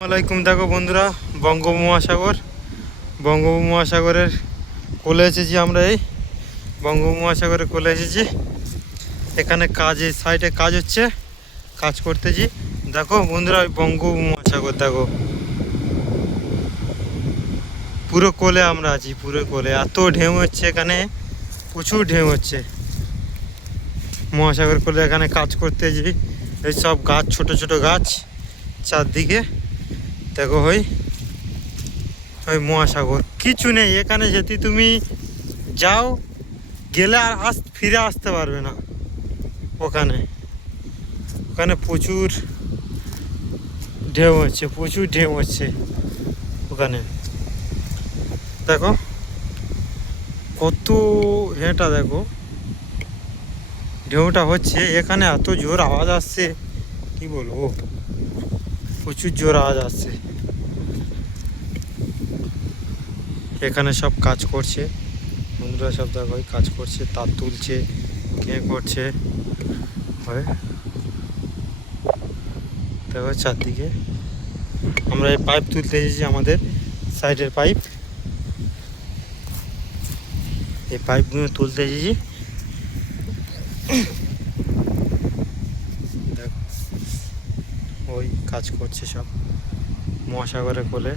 আসসালামাইকুম। দেখো বন্ধুরা, বঙ্গোপমহাসাগরের কোলে এসেছি আমরা। এই বঙ্গোপমহাসাগরের কোলে এসেছি। এখানে কাজে সাইডে কাজ হচ্ছে, কাজ করতেছি। দেখো বন্ধুরা, ওই বঙ্গোপমহাসাগর দেখো, পুরো কোলে আমরা আছি, পুরো কোলে। এত ঢেউ হচ্ছে এখানে, প্রচুর ঢেউ হচ্ছে মহাসাগর কোলে। এখানে কাজ করতেছি, এই সব গাছ, ছোট ছোট গাছ চারদিকে। দেখো ওই ওই মহাসাগর, কিছু নেই এখানে। যদি তুমি যাও, গেলে আর ফিরে আসতে পারবে না। ওখানে ওখানে প্রচুর ঢেউ হচ্ছে, প্রচুর ঢেউ হচ্ছে ওখানে। দেখো কত এটা, দেখো ঢেউটা হচ্ছে এখানে, এত জোর আওয়াজ আসছে, কি বলবো, প্রচুর জোর আওয়াজ আসছে। এখানে সব কাজ করছে বন্ধুরা, সব দেখো কাজ করছে, তার তুলছে, কে করছে দেখো চারদিকে। আমরা এই পাইপ তুলতে এসেছি, আমাদের সাইডের পাইপ, এই পাইপগুলো তুলতে এসেছি। দেখো ওই কাজ করছে সব মহাসাগরের কোলে।